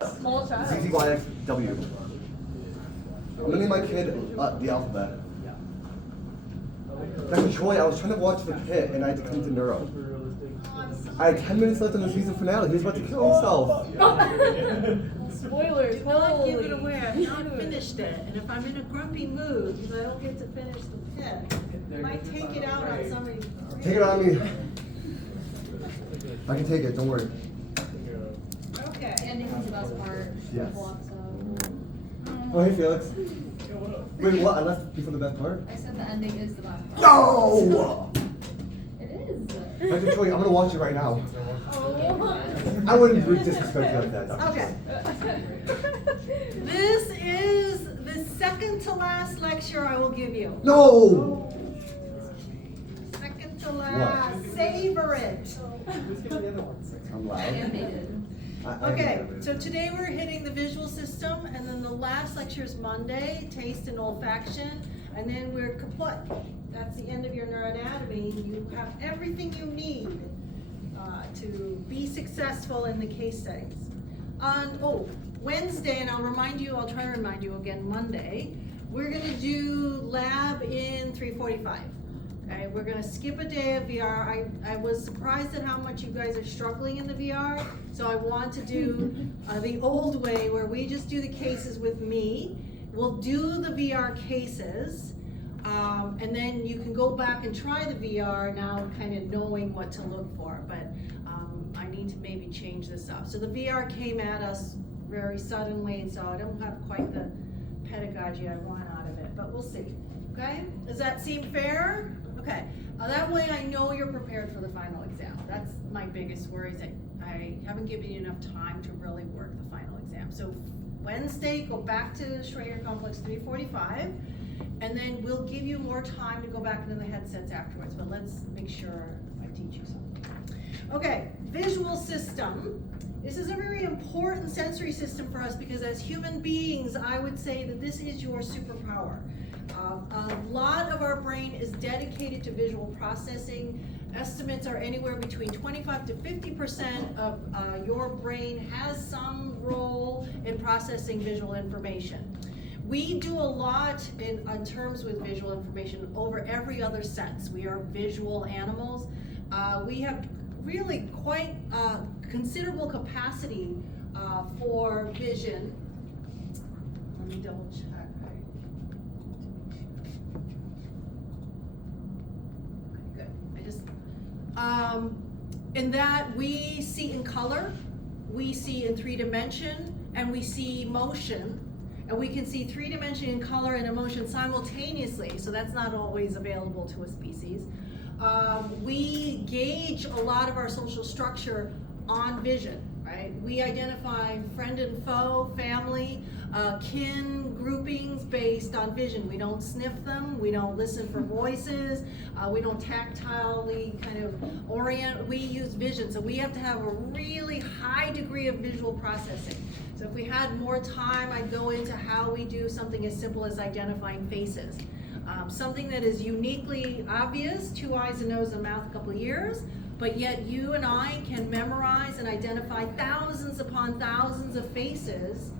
Small child. ZZYXW. I'm naming my kid the alphabet. Dr. Choi, I was trying to watch The Pit and I had to come to Neuro. I had 10 minutes left in the season finale. He was about to kill himself. Spoilers. Do not give it holy away. I've not shoot. finished it. And if I'm in a grumpy mood because I don't get to finish The Pit, I might take it out on somebody. Take it on me. I can take it, don't worry. Okay. The ending was the best part. Yes. Of the episode. Oh, hey, Felix. Wait, what? I left before the best part? I said the ending is the best part. No! It is. Dr. Choi, I'm gonna watch it right now. Oh. I wouldn't disrespect you like that, Dr. Okay. This is the second to last lecture I will give you. No! Second to last. Savor it. I'm loud. Animated. Okay, so today we're hitting the visual system, and then the last lecture is Monday, taste and olfaction, and then we're kaput. That's the end of your neuroanatomy. You have everything you need to be successful in the case studies. On Wednesday, and I'll try to remind you again Monday, we're gonna do lab in 345. Okay, we're gonna skip a day of VR. I was surprised at how much you guys are struggling in the VR, so I want to do the old way where we just do the cases with me. We'll do the VR cases, and then you can go back and try the VR now kind of knowing what to look for, but I need to maybe change this up. So the VR came at us very suddenly, so I don't have quite the pedagogy I want out of it, but we'll see, okay? Does that seem fair? Okay, that way I know you're prepared for the final exam. That's my biggest worry, is that I haven't given you enough time to really work the final exam. So Wednesday, go back to Schrader Complex 345, and then we'll give you more time to go back into the headsets afterwards, but let's make sure I teach you something. Okay, visual system. This is a very important sensory system for us because as human beings, I would say that this is your superpower. A lot of our brain is dedicated to visual processing. Estimates are anywhere between 25 to 50% of your brain has some role in processing visual information. We do a lot in terms with visual information over every other sense. We are visual animals. We have really quite considerable capacity for vision. Let me double check. In that we see in color, we see in 3 dimension, and we see motion, and we can see 3 dimension in color and emotion simultaneously, so that's not always available to a species. We gauge a lot of our social structure on vision, right? We identify friend and foe, family, kin groupings based on vision. We don't sniff them, we don't listen for voices, we don't tactilely kind of orient, we use vision. So we have to have a really high degree of visual processing. So if we had more time, I'd go into how we do something as simple as identifying faces. Something that is uniquely obvious, 2 eyes, a nose, and a mouth, a couple of ears, but yet you and I can memorize and identify thousands upon thousands of faces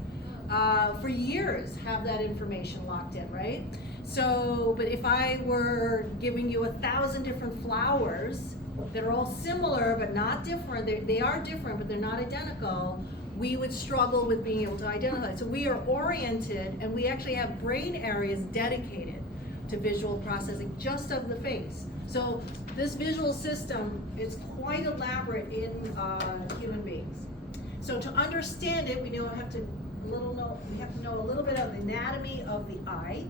for years, have that information locked in, right? So, but if I were giving you 1,000 different flowers that are all similar but not different, they are different but they're not identical, we would struggle with being able to identify. So we are oriented, and we actually have brain areas dedicated to visual processing just of the face. So this visual system is quite elaborate in human beings. So to understand it, we have to know a little bit of the anatomy of the eye.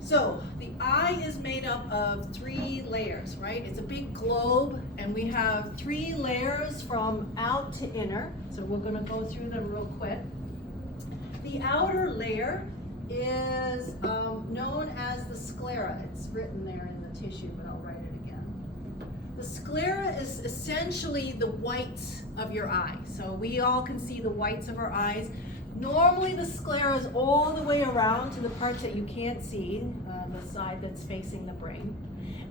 So the eye is made up of 3 layers, right? It's a big globe, and we have 3 layers from out to inner. So we're going to go through them real quick. The outer layer is known as the sclera. It's written there in the tissue, but I'll write it again. The sclera is essentially the whites of your eye. So we all can see the whites of our eyes. Normally the sclera is all the way around to the parts that you can't see, the side that's facing the brain.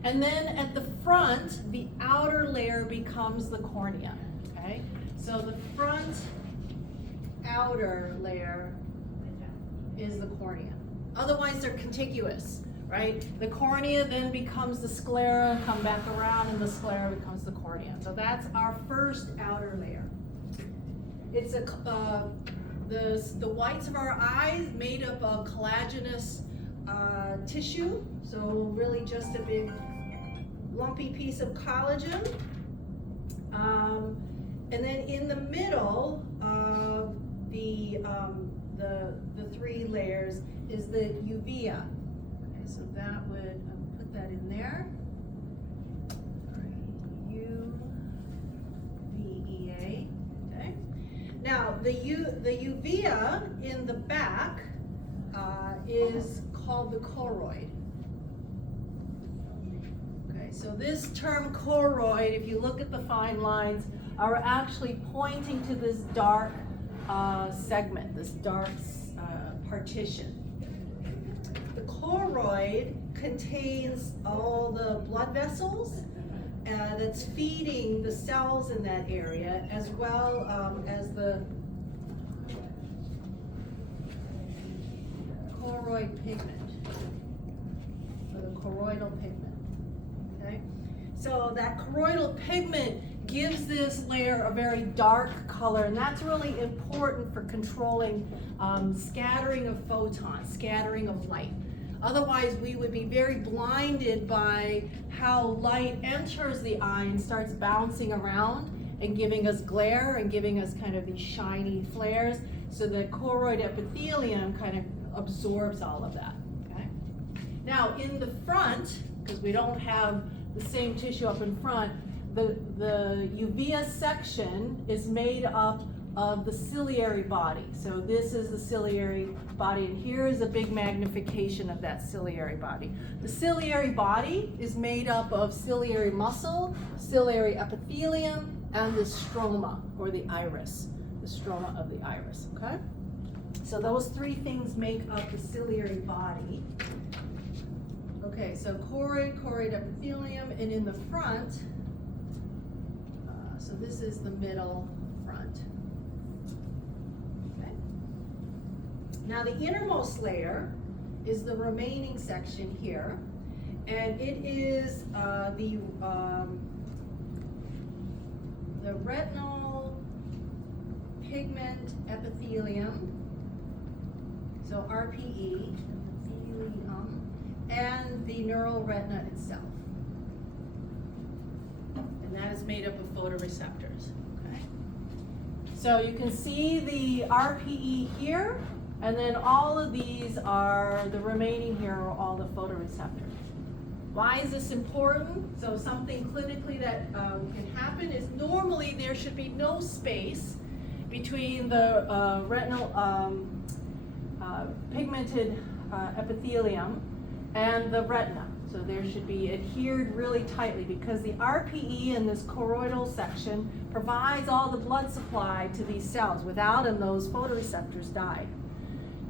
And then at the front, the outer layer becomes the cornea, okay? So the front outer layer is the cornea. Otherwise, they're contiguous, right? The cornea then becomes the sclera, come back around, and the sclera becomes the cornea. So that's our first outer layer. It's the whites of our eyes made up of collagenous tissue, so really just a big lumpy piece of collagen. And then in the middle of the three layers is the uvea. Okay, so that would put that in there. UVEA. Okay. Now the uvea in the back is called the choroid. Okay, so this term choroid, if you look at the fine lines, are actually pointing to this dark segment, this dark partition. The choroid contains all the blood vessels that's feeding the cells in that area, as well as the choroid pigment, or the choroidal pigment. Okay, so that choroidal pigment gives this layer a very dark color, and that's really important for controlling scattering of photons, scattering of light. Otherwise, we would be very blinded by how light enters the eye and starts bouncing around and giving us glare and giving us kind of these shiny flares. So the choroid epithelium kind of absorbs all of that. Okay. Now in the front, because we don't have the same tissue up in front, the uvea section is made up of the ciliary body. So this is the ciliary body, and here is a big magnification of that ciliary body. The ciliary body is made up of ciliary muscle, ciliary epithelium, and the stroma, or the iris, the stroma of the iris, okay? So those three things make up the ciliary body. Okay, so choroid epithelium, and in the front, so this is the middle front. Okay. Now the innermost layer is the remaining section here, and it is the retinal pigment epithelium, so RPE, epithelium, and the neural retina itself. And that is made up of photoreceptors. Okay. So you can see the RPE here, and then all of these are, the remaining here are all the photoreceptors. Why is this important? So something clinically that can happen is normally there should be no space between the retinal pigmented epithelium and the retina. So there should be adhered really tightly, because the RPE in this choroidal section provides all the blood supply to these cells. Without them, those photoreceptors die.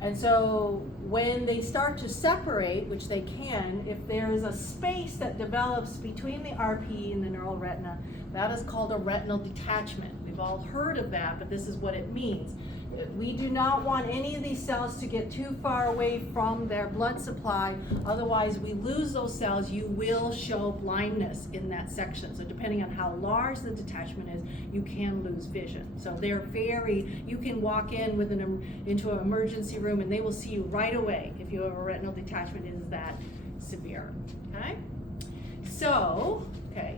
And so when they start to separate, which they can, if there is a space that develops between the RPE and the neural retina, that is called a retinal detachment. We've all heard of that, but this is what it means. We do not want any of these cells to get too far away from their blood supply, otherwise we lose those cells. You will show blindness in that section. So depending on how large the detachment is, you can lose vision. So they're very, you can walk in with into an emergency room and they will see you right away if you have a retinal detachment is that severe, okay? So, okay.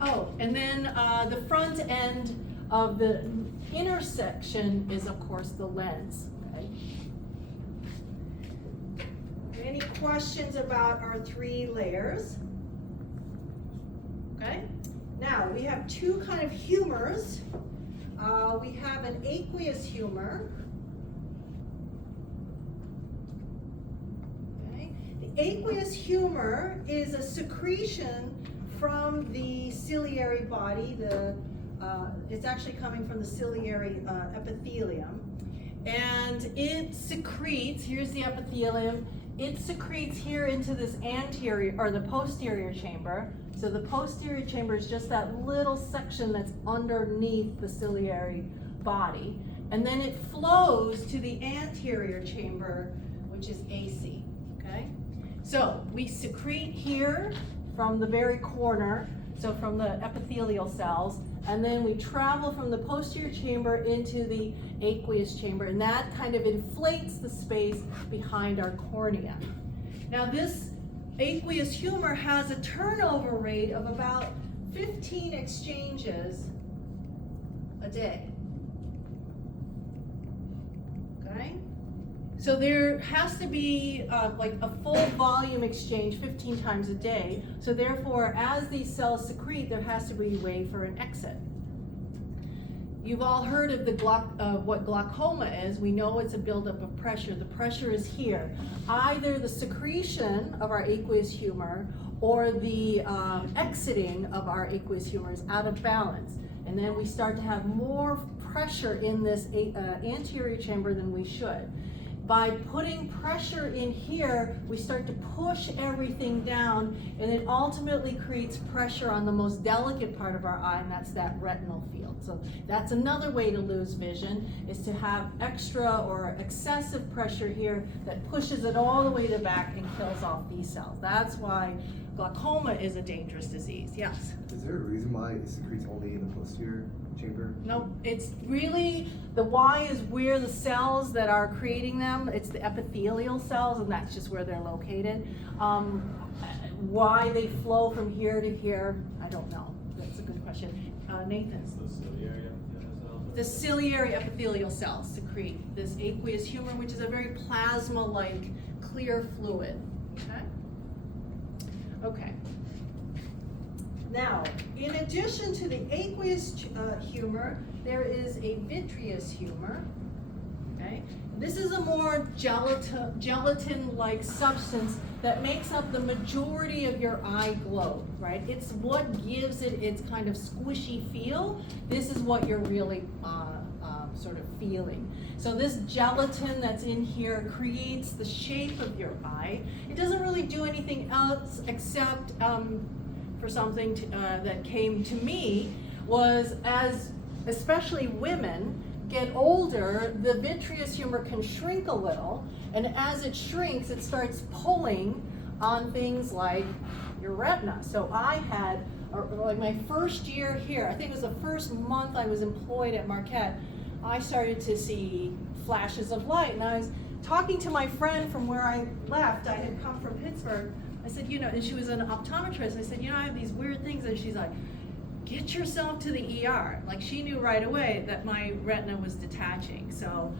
Oh, and then the front end of the intersection is, of course, the lens. Okay. Any questions about our three layers? Okay. Now we have two kind of humors. We have an aqueous humor. Okay. The aqueous humor is a secretion from the ciliary body. It's actually coming from the ciliary epithelium, and it secretes, here's the epithelium, it secretes here into this anterior, or the posterior chamber. So the posterior chamber is just that little section that's underneath the ciliary body, and then it flows to the anterior chamber, which is AC, okay? So we secrete here from the very corner, so from the epithelial cells, and then we travel from the posterior chamber into the aqueous chamber, and that kind of inflates the space behind our cornea. Now this aqueous humor has a turnover rate of about 15 exchanges a day. Okay? So there has to be like a full volume exchange 15 times a day. So therefore, as these cells secrete, there has to be a way for an exit. You've all heard of the what glaucoma is. We know it's a buildup of pressure. The pressure is here. Either the secretion of our aqueous humor or the exiting of our aqueous humor is out of balance. And then we start to have more pressure in this anterior chamber than we should. By putting pressure in here, we start to push everything down, and it ultimately creates pressure on the most delicate part of our eye, and that's that retinal field. So that's another way to lose vision, is to have extra or excessive pressure here that pushes it all the way to the back and kills off these cells. That's why glaucoma is a dangerous disease. Yes? Is there a reason why it secretes only in the posterior chamber? No, it's really, the Y is where the cells that are creating them, it's the epithelial cells, and that's just where they're located. Why they flow from here to here, I don't know. That's a good question. Nathan? It's the ciliary epithelial cells. The ciliary epithelial cells secrete this aqueous humor, which is a very plasma-like clear fluid. Okay? Okay. Now, in addition to the aqueous humor, there is a vitreous humor. Okay? This is a more gelatin-like substance that makes up the majority of your eye globe, right? It's what gives it its kind of squishy feel. This is what you're really sort of feeling. So this gelatin that's in here creates the shape of your eye. It doesn't really do anything else except for something that came to me was, as especially women get older, the vitreous humor can shrink a little, and as it shrinks, it starts pulling on things like your retina. So I had, like my first year here, I think it was the first month I was employed at Marquette, I started to see flashes of light, and I was talking to my friend from where I left. I had come from Pittsburgh. I said, you know, and she was an optometrist. I said, you know, I have these weird things, and she's like, get yourself to the ER. Like, she knew right away that my retina was detaching. So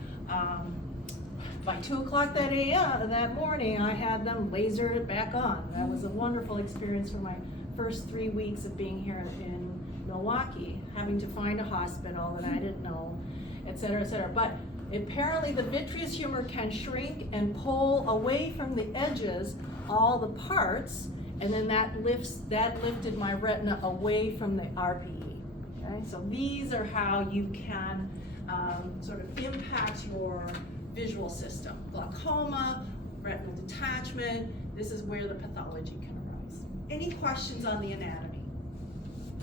by 2 o'clock that morning, I had them laser it back on. That was a wonderful experience for my first 3 weeks of being here in Milwaukee, having to find a hospital that I didn't know, et cetera, et cetera. But apparently the vitreous humor can shrink and pull away from the edges all the parts, and then that lifted my retina away from the RPE. Okay, so these are how you can sort of impact your visual system. Glaucoma, retinal detachment, this is where the pathology can arise. Any questions on the anatomy?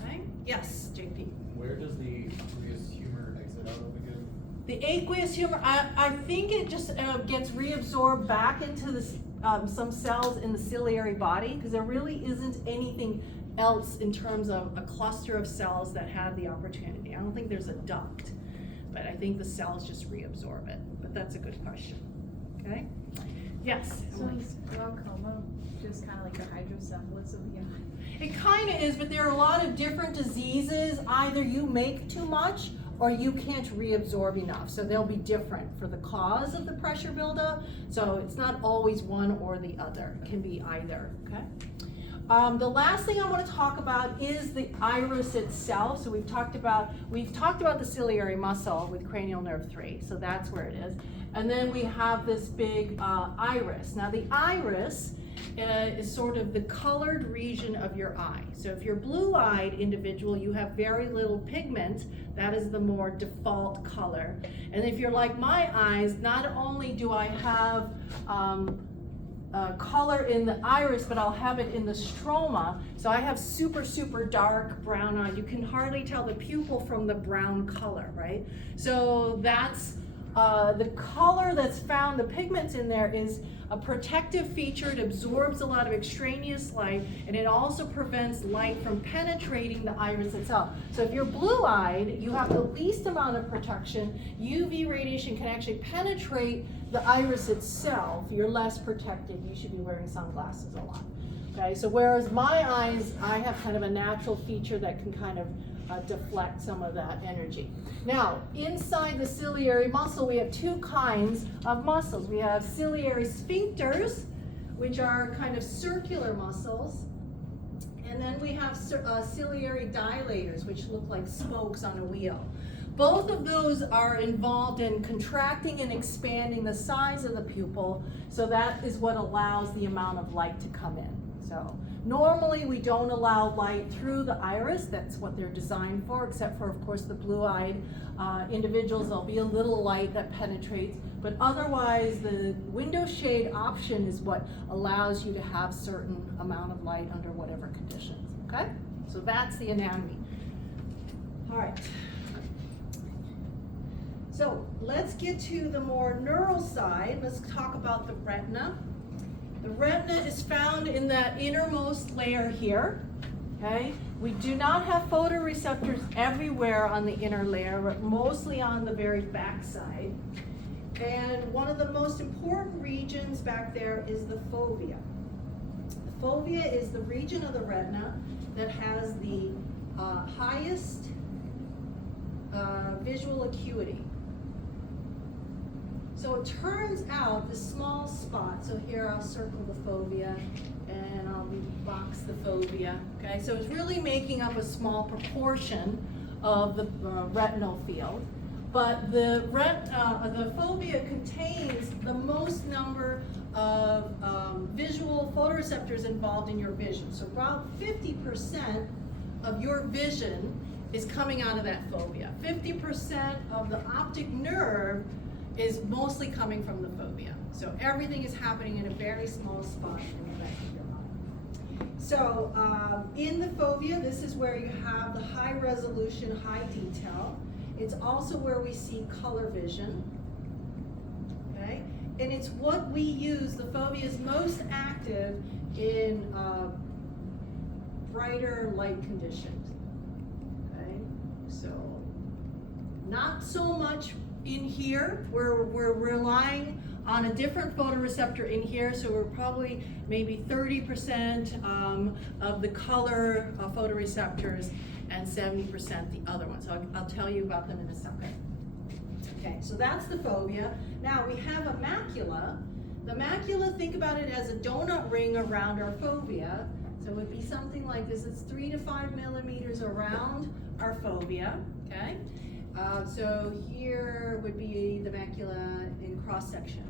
Okay? Yes, JP. Where does the aqueous humor exit out of again? The aqueous humor, I think it just gets reabsorbed back into the, some cells in the ciliary body, because there really isn't anything else in terms of a cluster of cells that have the opportunity. I don't think there's a duct, but I think the cells just reabsorb it. But that's a good question. Okay? Yes? So is glaucoma just kind of like the hydrocephalus of the eye? It kind of is, but there are a lot of different diseases. Either you make too much or you can't reabsorb enough. So they'll be different for the cause of the pressure buildup. So it's not always one or the other. It can be either, okay? The last thing I want to talk about is the iris itself. So we've talked about the ciliary muscle with cranial nerve 3. So that's where it is. And then we have this big iris. Now the iris is sort of the colored region of your eye. So if you're blue-eyed individual, you have very little pigment. That is the more default color. And if you're like my eyes, not only do I have color in the iris, but I'll have it in the stroma. So I have super, super dark brown eye. You can hardly tell the pupil from the brown color, right? So that's the color that's found, the pigments in there is a protective feature. It absorbs a lot of extraneous light, and it also prevents light from penetrating the iris itself. So if you're blue-eyed, you have the least amount of protection. UV radiation can actually penetrate the iris itself. You're less protected. You should be wearing sunglasses a lot. Okay, so whereas my eyes, I have kind of a natural feature that can kind of deflect some of that energy. Now, inside the ciliary muscle, we have two kinds of muscles. We have ciliary sphincters, which are kind of circular muscles, and then we have ciliary dilators, which look like spokes on a wheel. Both of those are involved in contracting and expanding the size of the pupil, so that is what allows the amount of light to come in. So normally we don't allow light through the iris. That's what they're designed for, except for, of course, the blue-eyed individuals. There'll be a little light that penetrates, but otherwise the window shade option is what allows you to have certain amount of light under whatever conditions, okay? So that's the anatomy. All right. So let's get to the more neural side. Let's talk about the retina. The retina is found in that innermost layer here, okay? We do not have photoreceptors everywhere on the inner layer, but mostly on the very back side. And one of the most important regions back there is the fovea. The fovea is the region of the retina that has the highest visual acuity. So it turns out this small spot, so here I'll circle the fovea and I'll box the fovea, okay? So it's really making up a small proportion of the retinal field, but the fovea contains the most number of visual photoreceptors involved in your vision. So about 50% of your vision is coming out of that fovea. 50% of the optic nerve is mostly coming from the fovea. So everything is happening in a very small spot in the back of your eye. So in the fovea, this is where you have the high resolution, high detail. It's also where we see color vision, okay? And it's what we use, the fovea is most active in brighter light conditions, okay? So not so much in here, we're relying on a different photoreceptor in here, so we're probably maybe 30% of the color photoreceptors and 70% the other ones. So I'll tell you about them in a second. Okay, so that's the fovea. Now we have a macula. The macula, think about it as a donut ring around our fovea. So it would be something like this. It's 3 to 5 millimeters around our fovea, okay? So here would be the macula in cross section.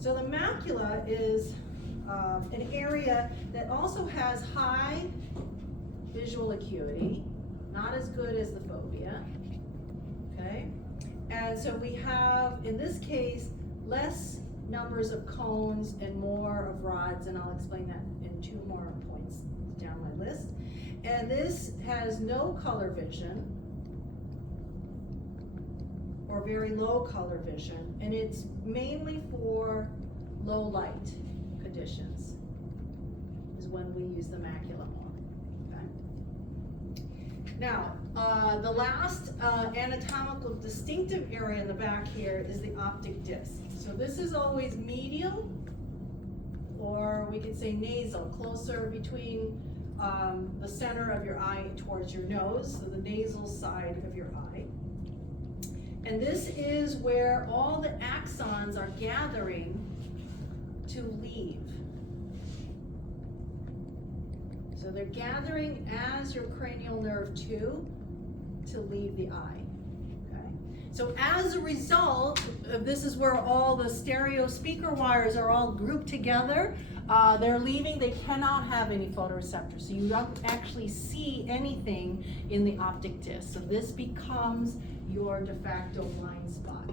So the macula is an area that also has high visual acuity, not as good as the fovea, okay? And so we have, in this case, less numbers of cones and more of rods, and I'll explain that in 2 more points down my list. And this has no color vision, or very low color vision, and it's mainly for low light conditions is when we use the macula more, okay? Now, the last anatomical distinctive area in the back here is the optic disc. So this is always medial, or we could say nasal, closer between the center of your eye towards your nose, so the nasal side of your eye. And this is where all the axons are gathering to leave. So they're gathering as your cranial nerve 2 to leave the eye, okay? So as a result, this is where all the stereo speaker wires are all grouped together. They're leaving, they cannot have any photoreceptors. So you don't actually see anything in the optic disc. So this becomes your de facto blind spot.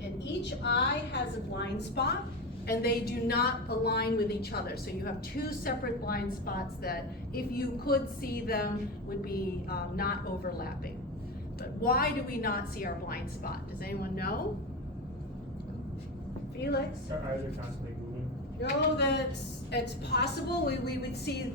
And each eye has a blind spot. and they do not align with each other. So you have two separate blind spots that, if you could see them, would be not overlapping. But why do we not see our blind spot? Does anyone know? Felix? Our eyes are constantly moving. No, it's possible. We would see,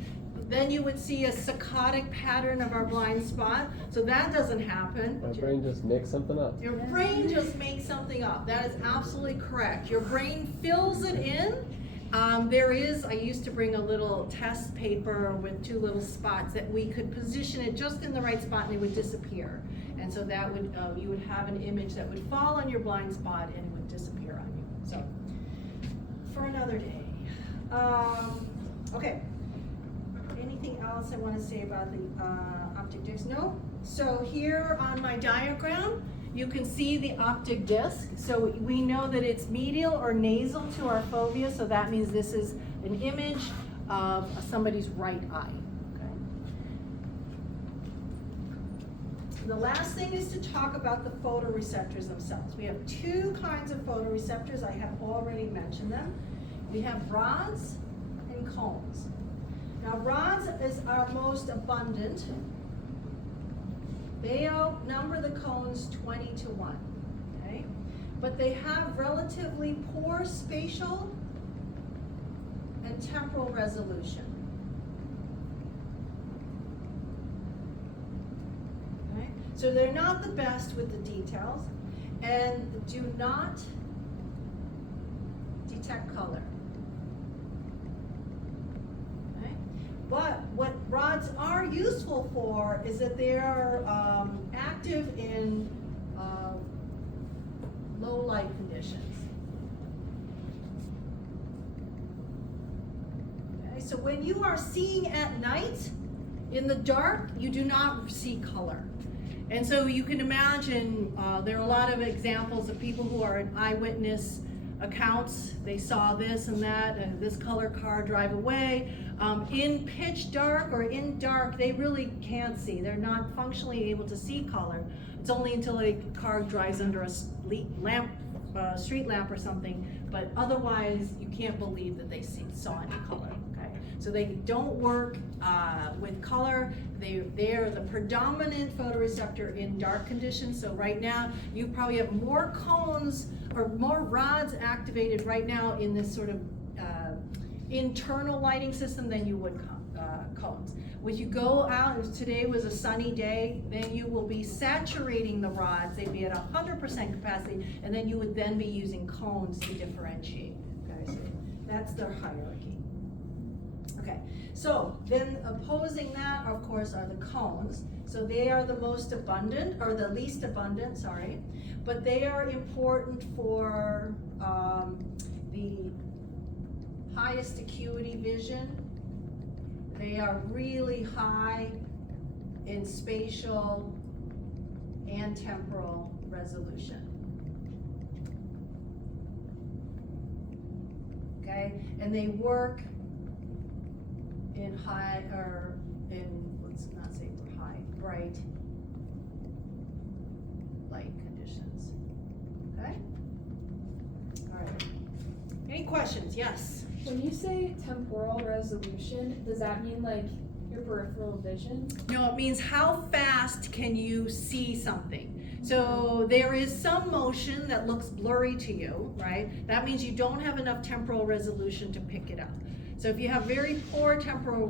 then you would see a saccadic pattern of our blind spot. So that doesn't happen. My brain just makes something up. Your brain just makes something up. That is absolutely correct. Your brain fills it in. I used to bring a little test paper with two little spots that we could position it just in the right spot and it would disappear. And so that would, you would have an image that would fall on your blind spot and it would disappear on you. So, for another day. Okay. Anything else I want to say about the optic disc? No? So here on my diagram, you can see the optic disc. So we know that it's medial or nasal to our fovea, so that means this is an image of somebody's right eye. Okay. The last thing is to talk about the photoreceptors themselves. We have two kinds of photoreceptors. I have already mentioned them. We have rods and cones. Now rods is our most abundant. They outnumber the cones 20 to 1, okay? But they have relatively poor spatial and temporal resolution. Okay? So they're not the best with the details and do not detect color. But what rods are useful for is that they are active in low light conditions. Okay, so when you are seeing at night, in the dark, you do not see color. And so you can imagine, there are a lot of examples of people who are in eyewitness accounts. They saw this and that, and this color car drive away. In pitch dark or in dark, they really can't see. They're not functionally able to see color. It's only until a car drives under a street lamp or something, but otherwise you can't believe that they saw any color. Okay, so they don't work with color. They're the predominant photoreceptor in dark conditions. So right now you probably have more cones or more rods activated right now in this sort of internal lighting system than you would cones. When you go out, if today was a sunny day, then you will be saturating the rods. They'd be at 100% capacity, and then you would then be using cones to differentiate. Okay, so that's their hierarchy. Okay, so then opposing that, of course, are the cones. So they are the most abundant, or the least abundant, sorry, but they are important for the highest acuity vision. They are really high in spatial and temporal resolution. Okay, and they work in high, or in, let's not say high, bright light conditions. Okay? All right. Any questions? Yes? When you say temporal resolution, does that mean like your peripheral vision? No, it means how fast can you see something. So there is some motion that looks blurry to you, right? That means you don't have enough temporal resolution to pick it up. So if you have very poor temporal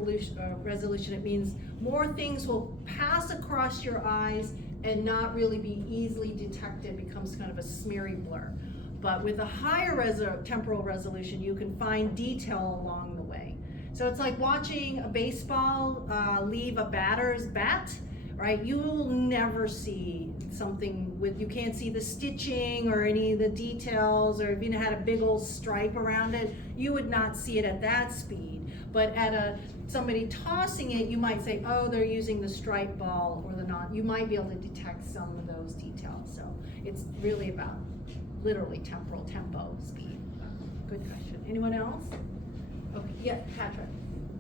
resolution, it means more things will pass across your eyes and not really be easily detected. It becomes kind of a smeary blur. But with a higher temporal resolution, you can find detail along the way. So it's like watching a baseball leave a batter's bat, right? You will never see something with, you can't see the stitching or any of the details, or if you had a big old stripe around it, you would not see it at that speed. But at somebody tossing it, you might say, oh, they're using the stripe ball or the non, you might be able to detect some of those details. So it's really about literally temporal, tempo, speed. Good question. Anyone else? Okay, yeah, Patrick.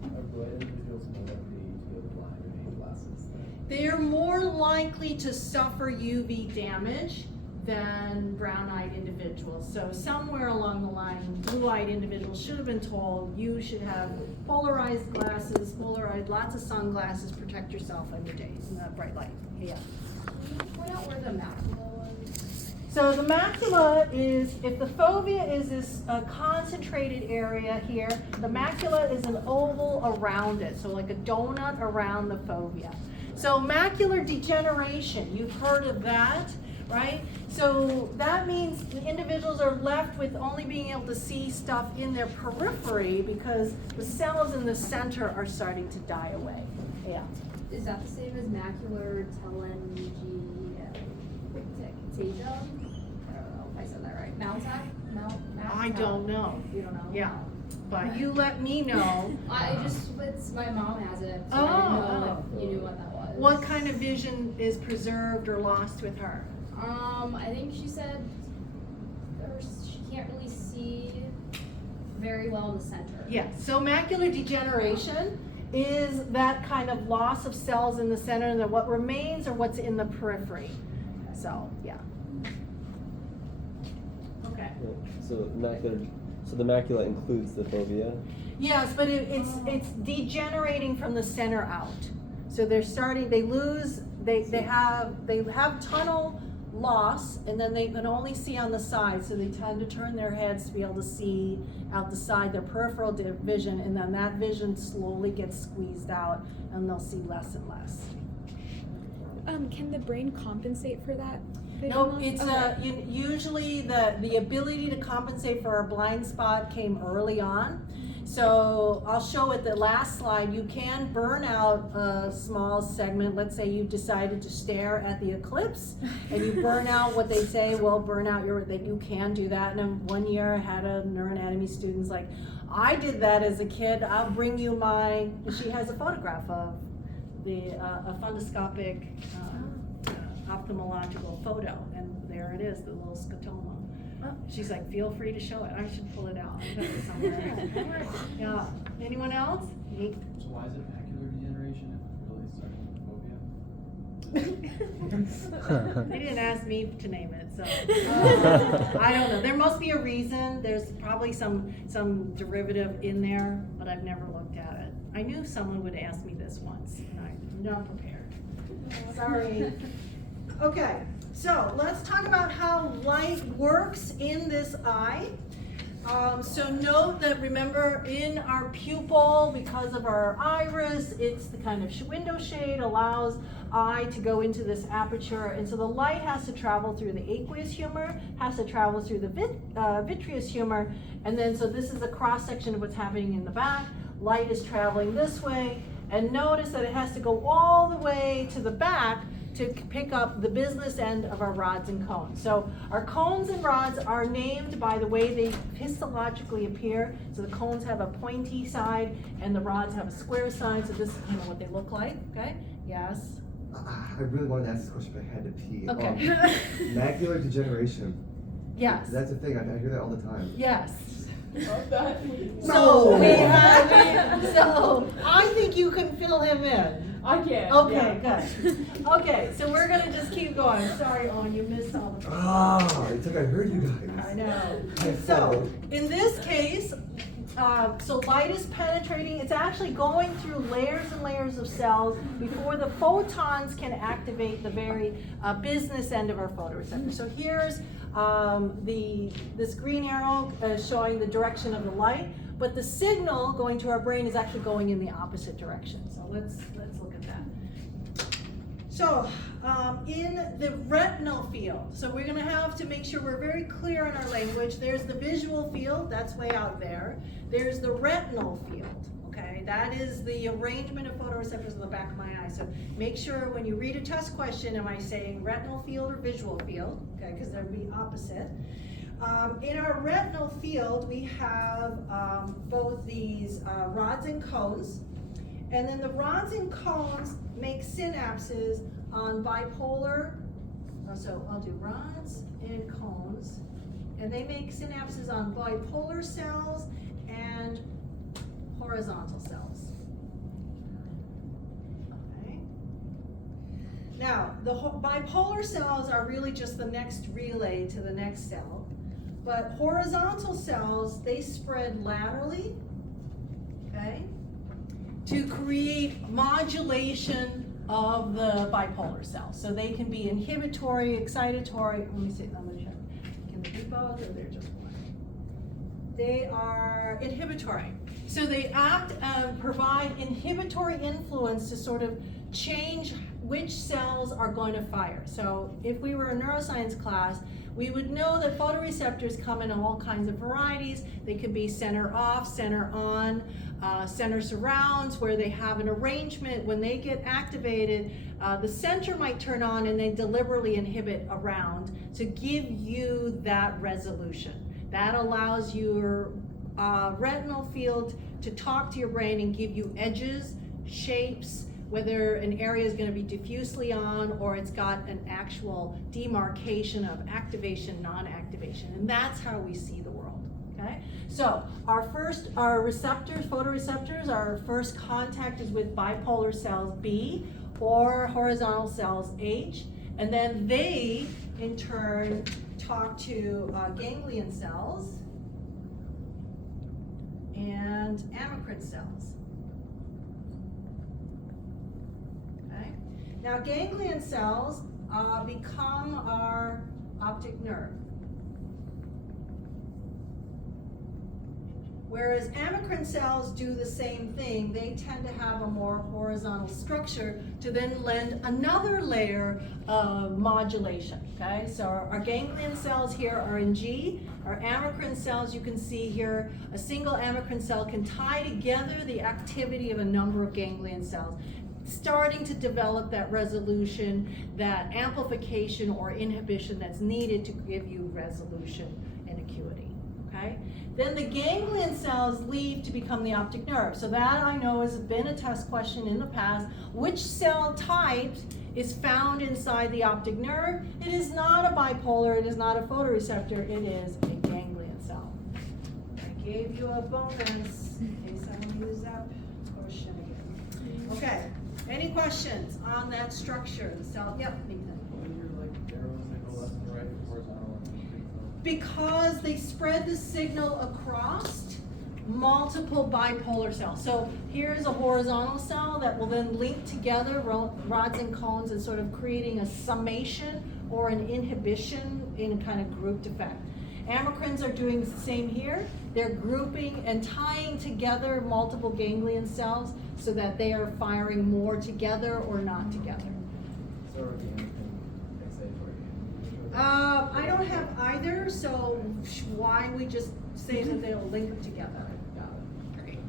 Are blind individuals more likely to go blind or need glasses? They're more likely to suffer UV damage than brown-eyed individuals. So somewhere along the line, blue-eyed individuals should have been told, you should have polarized glasses, lots of sunglasses, protect yourself on your days in that bright light. Yeah. Can you point out where the maxima was? So the macula is, if the fovea is this concentrated area here, the macula is an oval around it, so like a donut around the fovea. So macular degeneration, you've heard of that, right? So that means the individuals are left with only being able to see stuff in their periphery because the cells in the center are starting to die away. Yeah. Is that the same as macular telangiectasia? I don't know if I said that right. I don't know. You don't know? Yeah. But you let me know. My mom has it, so Oh, I didn't know if you knew what that was. What kind of vision is preserved or lost with her? I think she said she can't really see very well in the center. Yes, so macular degeneration is that kind of loss of cells in the center, and then what remains are what's in the periphery. So, yeah. Okay. So the macula includes the fovea. Yes, but it's degenerating from the center out. So they have tunnel loss, and then they can only see on the side, so they tend to turn their heads to be able to see out the side, their peripheral vision, and then that vision slowly gets squeezed out, and they'll see less and less. Can the brain compensate for that? Nope, it's usually the ability to compensate for a blind spot came early on. So I'll show at the last slide, you can burn out a small segment. Let's say you decided to stare at the eclipse and you burn out what they say, well, burn out that you can do that. And then one year I had a neuroanatomy student's like, I did that as a kid, I'll bring you she has a photograph of a fundoscopic ophthalmological photo, and there it is, the little scotoma. She's like, feel free to show it. I should pull it out. I've got it somewhere. Yeah. Anyone else? So why is it macular degeneration if it's really starting with phobia? They didn't ask me to name it, so I don't know. There must be a reason. There's probably some derivative in there, but I've never looked at it. I knew someone would ask me this once, and I'm not prepared. Sorry. Okay, so let's talk about how light works in this eye. So note that, remember, in our pupil, because of our iris, it's the kind of window shade allows eye to go into this aperture, and so the light has to travel through the aqueous humor, has to travel through the vitreous humor, and then so this is a cross section of what's happening in the back. Light is traveling this way, and notice that it has to go all the way to the back to pick up the business end of our rods and cones. So our cones and rods are named by the way they histologically appear. So the cones have a pointy side and the rods have a square side. So this is kind of what they look like, okay? Yes? I really wanted to ask this question, but I had to pee. Okay. Macular degeneration. Yes. That's a thing, I hear that all the time. Yes. No! So I think you can fill him in. I can. Okay, good. Okay, so we're gonna just keep going. Sorry, Owen, you missed all the. It's like I heard you guys. I know. I So, followed. in this case, so light is penetrating, it's actually going through layers and layers of cells before the photons can activate the very business end of our photoreceptor. So here's this green arrow showing the direction of the light, but the signal going to our brain is actually going in the opposite direction. So let's look at that. So in the retinal field, so we're gonna have to make sure we're very clear in our language. There's the visual field, that's way out there. There's the retinal field, okay? That is the arrangement of photoreceptors in the back of my eye. So make sure when you read a test question, am I saying retinal field or visual field? Okay, because they'd be opposite. In our retinal field, we have both these rods and cones. And then the rods and cones make synapses on bipolar, so I'll do rods and cones, and they make synapses on bipolar cells and horizontal cells. Okay. Now, the bipolar cells are really just the next relay to the next cell. But horizontal cells, they spread laterally, okay, to create modulation of the bipolar cell. So they can be inhibitory, excitatory. Let me see, I'm gonna show. Can they be both, or they're just one? They are inhibitory. So they act, provide inhibitory influence to sort of change which cells are going to fire. So if we were a neuroscience class, we would know that photoreceptors come in all kinds of varieties. They could be center off, center on, center surrounds, where they have an arrangement. When they get activated, the center might turn on and they deliberately inhibit around to give you that resolution. That allows your retinal field to talk to your brain and give you edges, shapes, whether an area is going to be diffusely on or it's got an actual demarcation of activation, non-activation. And that's how we see the world, okay? So our receptors, photoreceptors, our first contact is with bipolar cells B or horizontal cells H. And then they, in turn, talk to ganglion cells and amacrine cells. Okay? Now ganglion cells become our optic nerve. Whereas amacrine cells do the same thing, they tend to have a more horizontal structure to then lend another layer of modulation, okay? So our ganglion cells here are in G. Our amacrine cells, you can see here, a single amacrine cell can tie together the activity of a number of ganglion cells, starting to develop that resolution, that amplification or inhibition that's needed to give you resolution and acuity, okay? Then the ganglion cells leave to become the optic nerve. So that I know has been a test question in the past. Which cell type is found inside the optic nerve? It is not a bipolar, it is not a photoreceptor, it is a ganglion cell. I gave you a bonus in case I use that question again. Okay, any questions on that structure? The cell, yep, Nathan. When you're like arrows that go left and right, horizontal and vertical. Because they spread the signal across multiple bipolar cells. So here's a horizontal cell that will then link together rods and cones and sort of creating a summation or an inhibition in a kind of grouped effect. Amacrines are doing the same here. They're grouping and tying together multiple ganglion cells so that they are firing more together or not together. So are the amacrine excitatory? I don't have either, so why we just say that they'll link together? Got it. Great.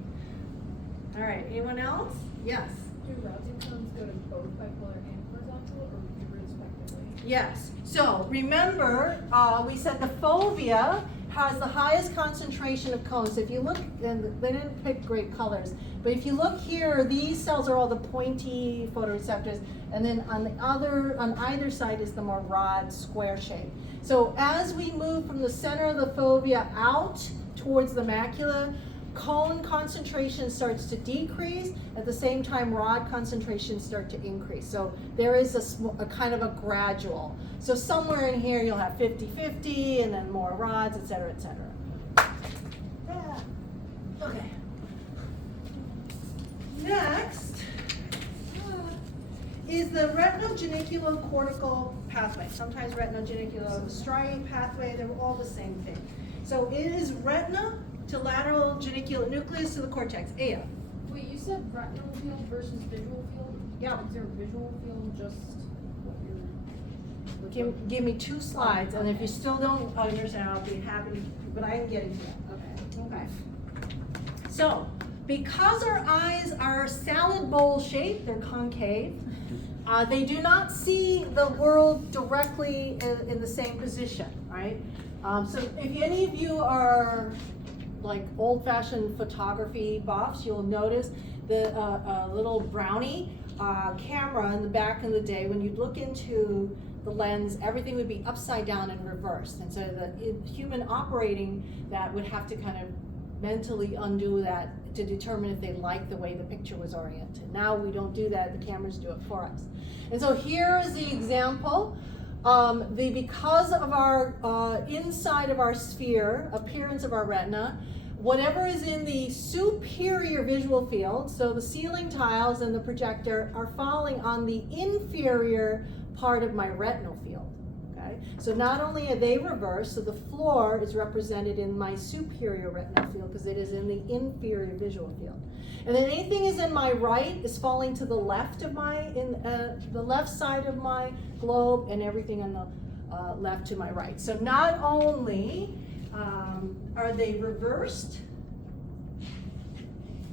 All right, anyone else? Yes. Do rods and cones go to both bipolar and horizontal, or respectively? Yes. So remember, we said the fovea has the highest concentration of cones. If you look, and they didn't pick great colors, but if you look here, these cells are all the pointy photoreceptors, and then on either side is the more rod square shape. So as we move from the center of the fovea out towards the macula, cone concentration starts to decrease. At the same time, rod concentrations start to increase. So there is a kind of a gradual. So somewhere in here, you'll have 50-50, and then more rods, et cetera, et cetera. Yeah. Okay. Next is the retinogeniculocortical pathway. Sometimes retinogeniculo striate pathway, they're all the same thing. So it is retina to lateral geniculate nucleus to the cortex. Aya. Wait, you said retinal field versus visual field? Yeah. Is there visual field just what you're... Give me 2 slides, and if you still don't understand, I'll be happy, but I am getting to that. Okay. So, because our eyes are salad bowl shaped, they're concave, they do not see the world directly in the same position, right? So if any of you are like old-fashioned photography buffs, you'll notice the little brownie camera in the back in the day, when you'd look into the lens, everything would be upside down and reversed. And so the human operating that would have to kind of mentally undo that to determine if they like the way the picture was oriented. Now we don't do that, the cameras do it for us. And so here is the example. Because of our inside of our sphere, appearance of our retina, whatever is in the superior visual field, so the ceiling tiles and the projector are falling on the inferior part of my retinal field. Okay? So not only are they reversed, so the floor is represented in my superior retinal field because it is in the inferior visual field. And then anything is in my right is falling to the left of the left side of my globe, and everything on the left to my right. So not only are they reversed,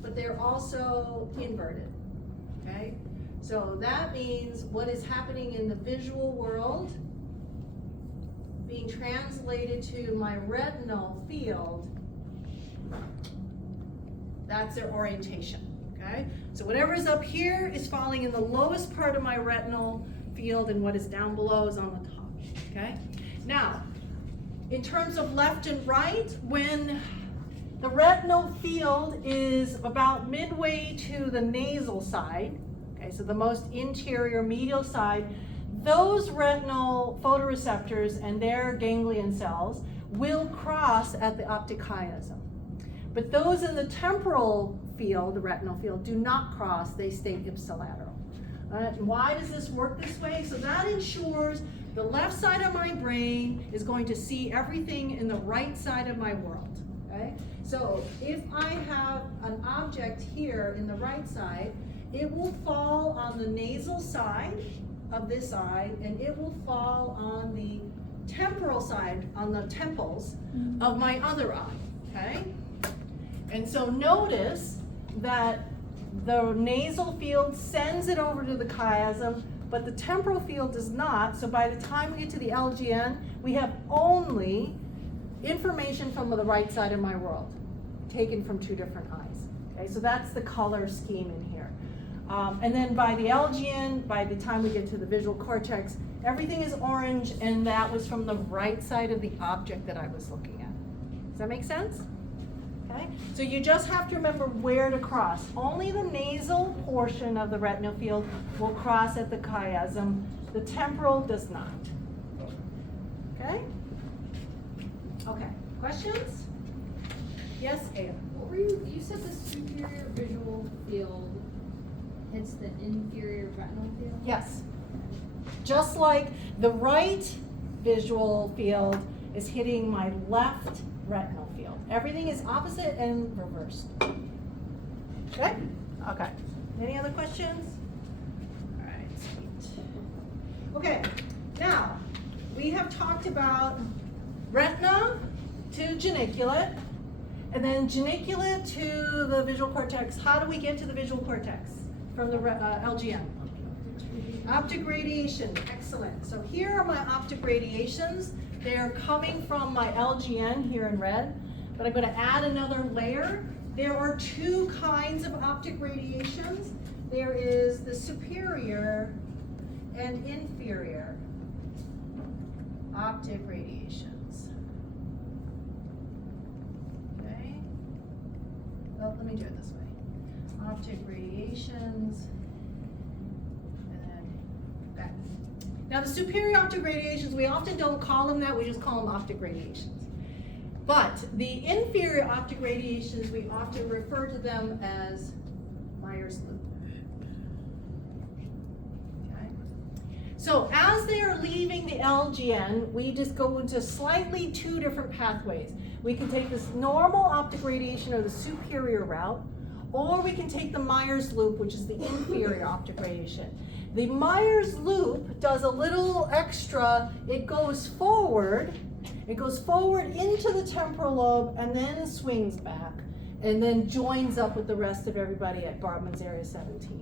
but they're also inverted, okay? So that means what is happening in the visual world being translated to my retinal field, that's their orientation, okay? So whatever is up here is falling in the lowest part of my retinal field, and what is down below is on the top, okay? Now, in terms of left and right, when the retinal field is about midway to the nasal side, okay, so the most interior medial side, those retinal photoreceptors and their ganglion cells will cross at the optic chiasm. But those in the temporal field, the retinal field, do not cross, they stay ipsilateral. Why does this work this way? So that ensures the left side of my brain is going to see everything in the right side of my world, okay? So if I have an object here in the right side, it will fall on the nasal side of this eye, and it will fall on the temporal side, on the temples of my other eye, okay? And so notice that the nasal field sends it over to the chiasm, but the temporal field does not. So by the time we get to the LGN, we have only information from the right side of my world, taken from two different eyes. Okay, so that's the color scheme in here. And then by the LGN, by the time we get to the visual cortex, everything is orange, and that was from the right side of the object that I was looking at. Does that make sense? Okay, so you just have to remember where to cross. Only the nasal portion of the retinal field will cross at the chiasm. The temporal does not. Okay? Okay, questions? Yes, Aya? What were you said the superior visual field hits the inferior retinal field? Yes. Just like the right visual field is hitting my left retinal field. Everything is opposite and reversed. Okay? Okay. Any other questions? All right, sweet. Okay, now we have talked about retina to geniculate, and then geniculate to the visual cortex. How do we get to the visual cortex from the LGN? Optic radiation, excellent. So here are my optic radiations. They're coming from my LGN here in red, but I'm going to add another layer. There are two kinds of optic radiations. There is the superior and inferior optic radiations. Okay? Well, let me do it this way. Optic radiations. Okay. Now the superior optic radiations, we often don't call them that, we just call them optic radiations. But the inferior optic radiations, we often refer to them as Myers loop. Okay. So as they are leaving the LGN, we just go into slightly two different pathways. We can take this normal optic radiation or the superior route, or we can take the Myers loop, which is the inferior optic radiation. The Myers loop does a little extra. It goes forward into the temporal lobe and then swings back and then joins up with the rest of everybody at Bartman's area 17.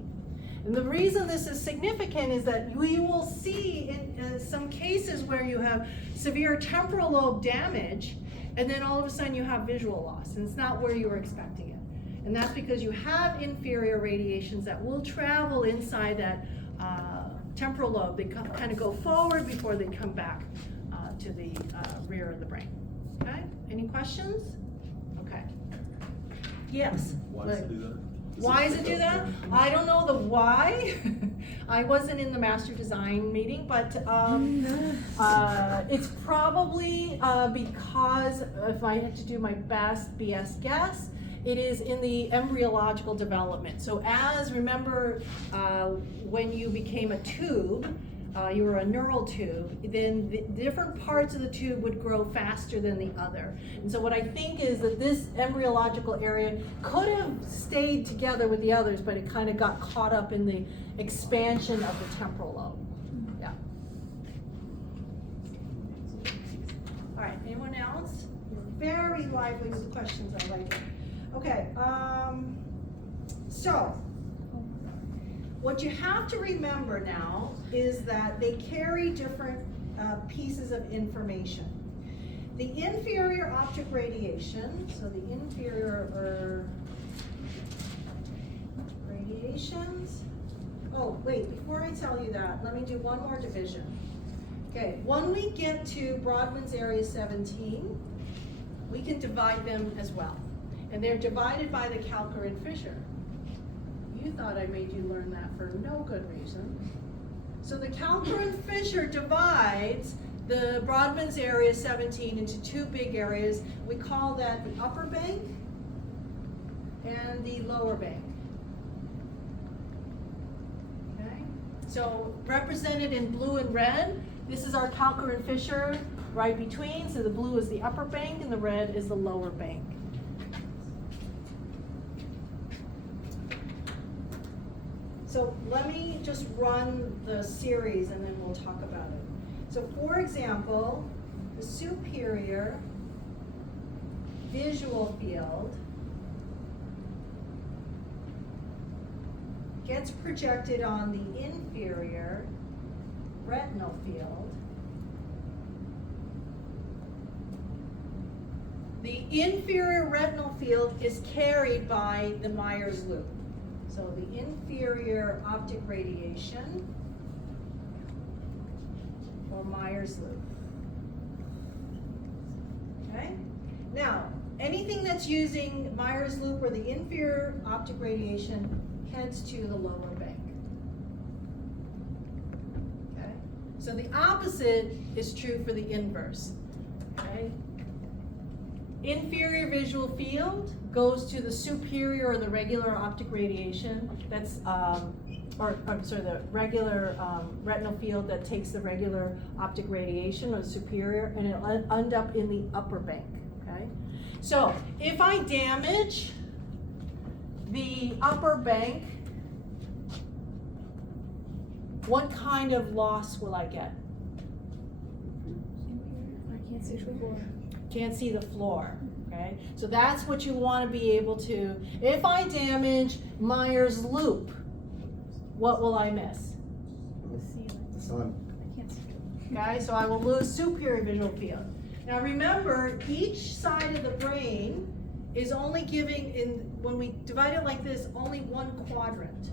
And the reason this is significant is that we will see in some cases where you have severe temporal lobe damage, and then all of a sudden you have visual loss, and it's not where you were expecting it. And that's because you have inferior radiations that will travel inside that temporal lobe. They kind of go forward before they come back to the rear of the brain. Okay, any questions? Okay. Yes. Why does it do that? Why does it do that? I don't know the why. I wasn't in the master design meeting, but it's probably because, if I had to do my best BS guess, it is in the embryological development. So remember, when you became a tube, you were a neural tube, then the different parts of the tube would grow faster than the other. And so what I think is that this embryological area could have stayed together with the others, but it kind of got caught up in the expansion of the temporal lobe. Yeah. All right, anyone else? You're very lively with the questions, I like it. Okay, so, what you have to remember now is that they carry different pieces of information. The inferior optic radiation, so the inferior radiations. Oh, wait, before I tell you that, let me do one more division. Okay, when we get to Brodmann's area 17, we can divide them as well. And they're divided by the calcarine fissure. You thought I made you learn that for no good reason. So the calcarine fissure divides the Brodmann's area 17 into two big areas. We call that the upper bank and the lower bank. Okay? So represented in blue and red, this is our calcarine fissure right between. So the blue is the upper bank and the red is the lower bank. So let me just run the series and then we'll talk about it. So for example, the superior visual field gets projected on the inferior retinal field. The inferior retinal field is carried by the Myers loop. So the inferior optic radiation, or Myers loop. Okay? Now, anything that's using Myers loop or the inferior optic radiation heads to the lower bank. Okay? So the opposite is true for the inverse. Okay? Inferior visual field goes to the superior or the regular optic radiation. That's, the regular retinal field that takes the regular optic radiation, or superior, and it'll end up in the upper bank. Okay. So if I damage the upper bank, what kind of loss will I get? I can't see the floor. Can't see the floor, okay? So that's what you want to be able to, if I damage Myers loop, what will I miss? The sun. Okay, so I will lose superior visual field. Now remember, each side of the brain is only giving, when we divide it like this, only one quadrant,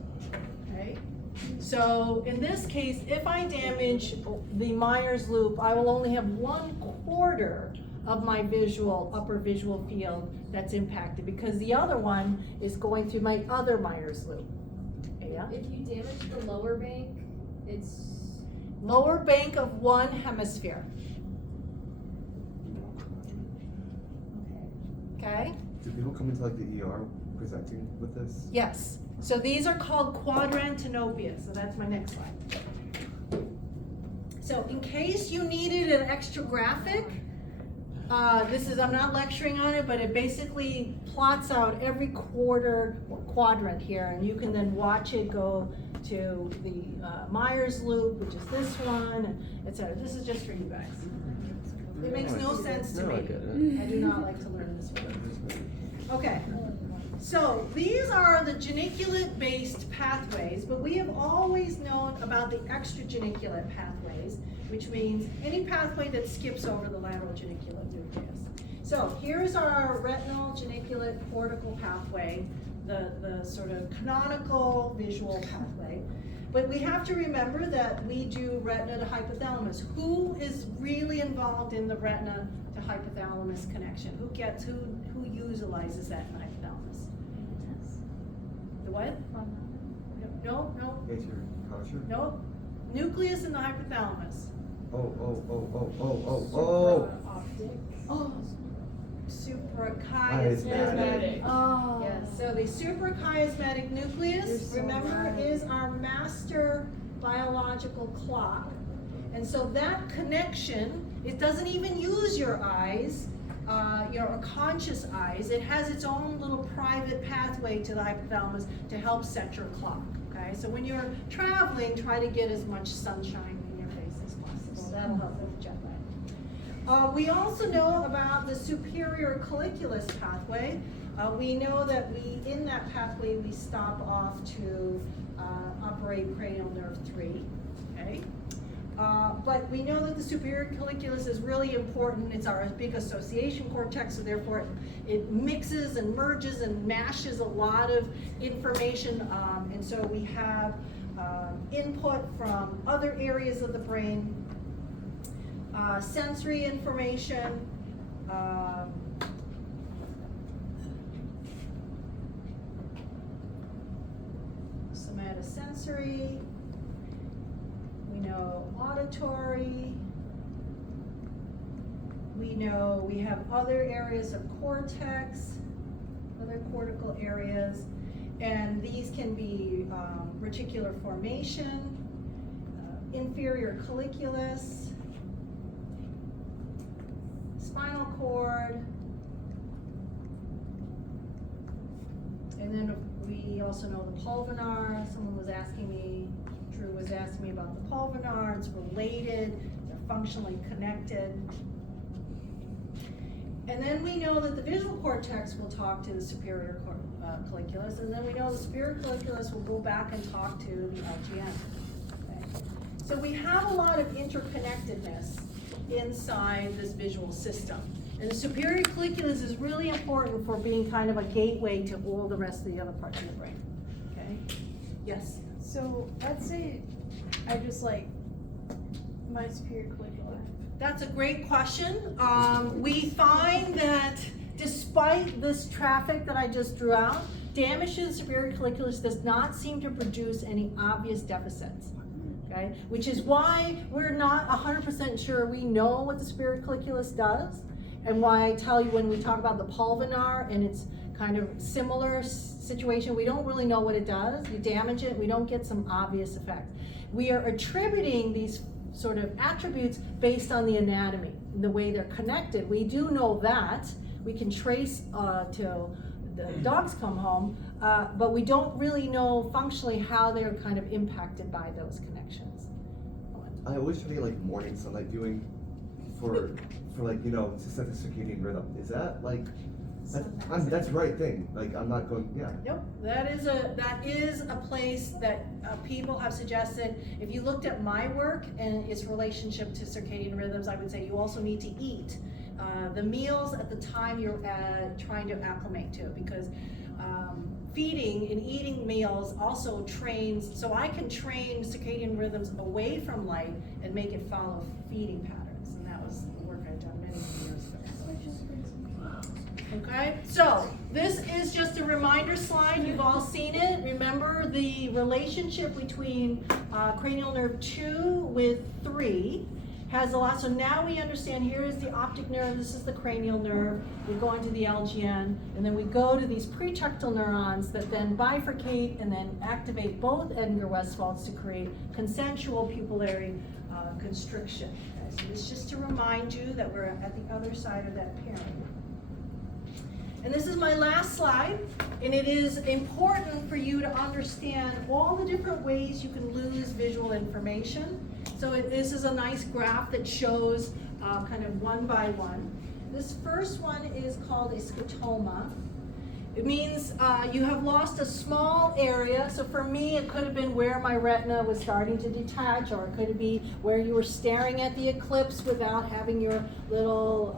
okay? So in this case, if I damage the Myers loop, I will only have 1/4 of my upper visual field that's impacted, because the other one is going through my other Myers loop. Yeah? If you damage the lower bank, it's Lower bank of one hemisphere. Okay? Do people come into like the ER presenting with this? Yes. So these are called quadrantinopias. So that's my next slide. So in case you needed an extra graphic, I'm not lecturing on it, but it basically plots out every quadrant here, and you can then watch it go to the Myers loop, which is this one, etc. This is just for you guys. It makes no sense to No, I me. get it. I do not like to learn this way. Okay, so these are the geniculate-based pathways, but we have always known about the extrageniculate pathways, which means any pathway that skips over the lateral geniculate nucleus. So here's our retinal geniculate cortical pathway, the sort of canonical visual pathway. But we have to remember that we do retina to hypothalamus. Who is really involved in the retina to hypothalamus connection. Who utilizes that in the hypothalamus? The what? No, Anterior concha. no. Nucleus in the hypothalamus. Oh. Optic. Oh. Suprachiasmatic. Oh. Yes, so the suprachiasmatic nucleus, You're so remember, right. is our master biological clock. And so that connection, it doesn't even use your eyes, your conscious eyes. It has its own little private pathway to the hypothalamus to help set your clock, okay? So when you're traveling, try to get as much sunshine in your face as possible. That'll help with jet lag. We also know about the superior colliculus pathway. We know that in that pathway, we stop off to operate cranial nerve 3, okay? But we know that the superior colliculus is really important. It's our big association cortex, so therefore it mixes and merges and mashes a lot of information. And so we have input from other areas of the brain, sensory information, somatosensory, we know auditory, we know we have other areas of cortex, other cortical areas, and these can be reticular formation, inferior colliculus, spinal cord, and then we also know the pulvinar. Someone was asking me, Drew was asking me about the pulvinar. It's related, they're functionally connected. And then we know that the visual cortex will talk to the superior colliculus, and then we know the superior colliculus will go back and talk to the LGN. Okay? So we have a lot of interconnectedness inside this visual system. And the superior colliculus is really important for being kind of a gateway to all the rest of the other parts of the brain. Okay? Yes? So let's say I just like my superior collicular. That's a great question. We find that despite this traffic that I just drew out, damage to the superior colliculus does not seem to produce any obvious deficits. Okay? Which is why we're not 100% sure we know what the superior colliculus does, and why I tell you when we talk about the pulvinar and it's kind of similar situation, we don't really know what it does. You damage it, we don't get some obvious effect. We are attributing these sort of attributes based on the anatomy, the way they're connected. We do know that. We can trace till the dogs come home, but we don't really know functionally how they're kind of impacted by those connections. I always try to get like morning sunlight viewing for like, you know, to set the circadian rhythm. Is that like, that's the right thing. Like, I'm not going, yeah. Nope, that is a place that people have suggested. If you looked at my work and its relationship to circadian rhythms, I would say you also need to eat the meals at the time you're trying to acclimate to, because feeding and eating meals also trains, so I can train circadian rhythms away from light and make it follow feeding patterns, and that was the work I've done many years ago. Okay, so this is just a reminder slide. You've all seen it. Remember the relationship between cranial nerve 2 with 3 has a lot. So now we understand, here is the optic nerve, this is the cranial nerve. We go into the LGN, and then we go to these pretricutal neurons that then bifurcate and then activate both Edgar-Westphal's to create consensual pupillary constriction. Okay, so this is just to remind you that we're at the other side of that pyramid. And this is my last slide, and it is important for you to understand all the different ways you can lose visual information. So this is a nice graph that shows kind of one by one. This first one is called a scotoma. It means you have lost a small area. So for me, it could have been where my retina was starting to detach, or it could be where you were staring at the eclipse without having your little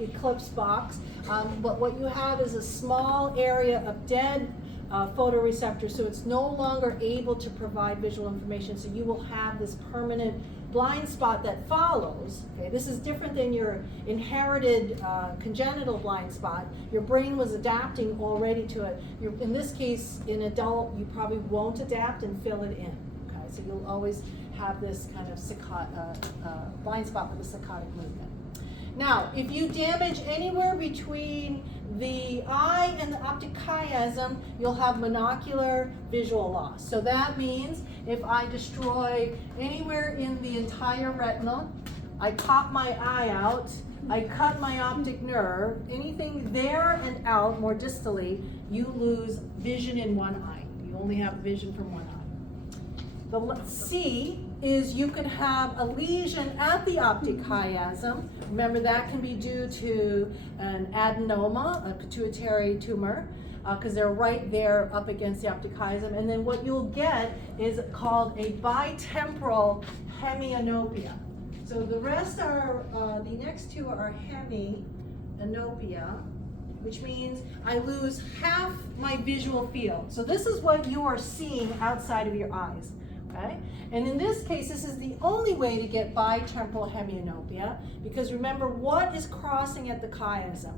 eclipse box. But what you have is a small area of dead photoreceptor, so it's no longer able to provide visual information, so you will have this permanent blind spot that follows. Okay, this is different than your inherited congenital blind spot. Your brain was adapting already to it. In this case, in adult, you probably won't adapt and fill it in. Okay, so you'll always have this kind of blind spot with a saccadic movement. Now, if you damage anywhere between the eye and the optic chiasm, you'll have monocular visual loss. So that means if I destroy anywhere in the entire retina, I pop my eye out, I cut my optic nerve, anything there and out more distally, you lose vision in one eye. You only have vision from one eye. The C is you could have a lesion at the optic chiasm. Remember, that can be due to an adenoma, a pituitary tumor, because they're right there up against the optic chiasm. And then what you'll get is called a bitemporal hemianopia. So the rest are, the next two are hemianopia, which means I lose half my visual field. So this is what you are seeing outside of your eyes. Okay? And in this case, this is the only way to get bitemporal hemianopia, because remember, what is crossing at the chiasm?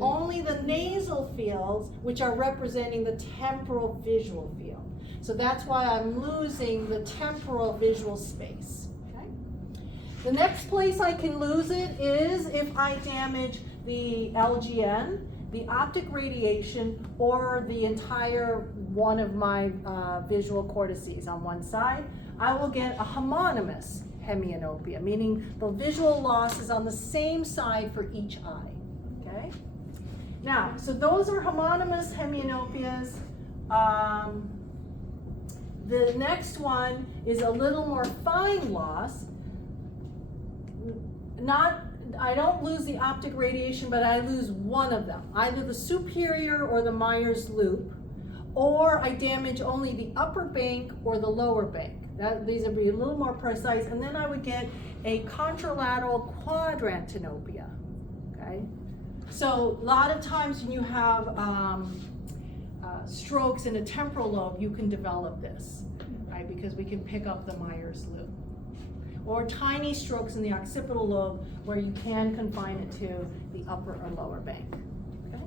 Only the nasal fields, which are representing the temporal visual field. So that's why I'm losing the temporal visual space. Okay? The next place I can lose it is if I damage the LGN, the optic radiation, or the entire one of my visual cortices on one side. I will get a homonymous hemianopia, meaning the visual loss is on the same side for each eye. Okay? Now, so those are homonymous hemianopias. The next one is a little more fine loss. I don't lose the optic radiation, but I lose one of them, either the superior or the Myers loop, or I damage only the upper bank or the lower bank. These would be a little more precise, and then I would get a contralateral quadrantinopia. Okay, so a lot of times when you have strokes in a temporal lobe, you can develop this, right? Because we can pick up the Myers loop. Or tiny strokes in the occipital lobe where you can confine it to the upper or lower bank. Okay,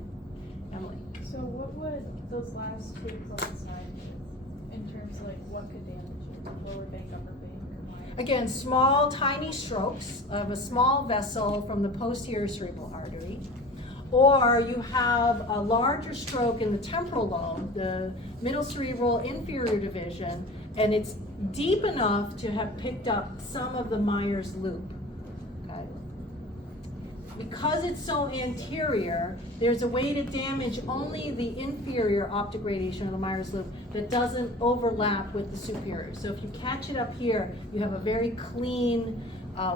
Emily. So what would those last two coincide with in terms of like what could damage it? Lower bank, upper bank, or why? Again, small, tiny strokes of a small vessel from the posterior cerebral artery. Or you have a larger stroke in the temporal lobe, the middle cerebral inferior division, and it's deep enough to have picked up some of the Myers loop. Okay? Because it's so anterior, there's a way to damage only the inferior optic radiation of the Myers loop that doesn't overlap with the superior. So if you catch it up here, you have a very clean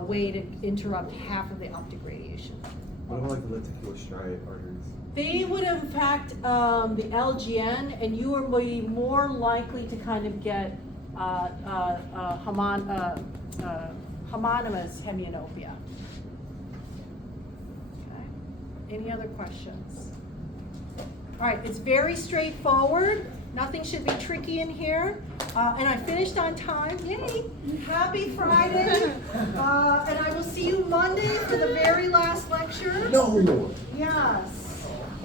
way to interrupt half of the optic radiation. What about like the lenticular striate arteries? They would in fact the LGN, and you are be more likely to kind of get homonymous hemianopia. Okay. Any other questions? All right, it's very straightforward. Nothing should be tricky in here. And I finished on time. Yay! Happy Friday. And I will see you Monday for the very last lecture. No! Yes.